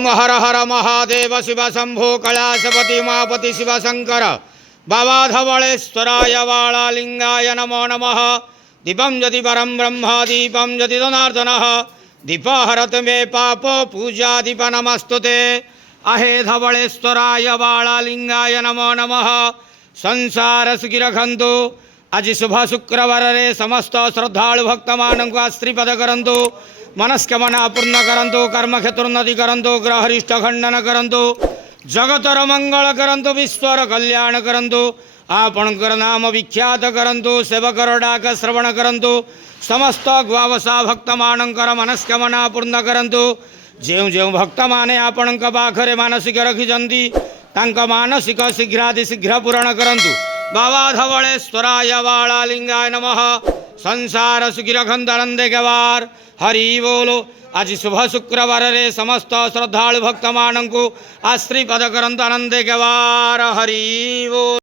ओम हर हर महादेव शिव शंभो कैलासपति मापति शिव शंकर बाबा धवलेश्वराय वालालिंगाय नमो नमः। दीपं यदि परं ब्रह्म दीपं यदि जनार्दनः दीपहरत मे पाप पूजा दीप नमस्तुते। अहे धवलेश्वराय वालालिंगाय नमो नमः। संसार सुखी रखंतु। आज शुभ शुक्रवार रे समस्त श्रद्धालु भक्त मानक आश्रीपद करंतु। मनस्कामना पूर्ण करंतु। कर्म क्षेत्रोन्नति करंतु। ग्रहरिष्ट खंडन करंतु। जगतर मंगल करंतु। विश्वर कल्याण करंतु। आपणकर नाम विख्यात करंतु। सेवकर डाक श्रवण करंतु। समस्त ग्वावसा भक्त मानकर मनस्कामना पूर्ण करंतु। जो जो भक्त माने आपणक पाखरे मानसिक रखिजंती तांक मानसिक शीघ्राति शीघ्र पूरण करंतु। बाबा धवलेश्वराय वालालिंगाय नमः। संसार सुखी रखंतु आनंदे गवार। हरि बोलो। आज शुभ शुक्रवार रे समस्त श्रद्धालु भक्त मानक आश्रीपद करंतु आनंदे गवार। हरि बोल।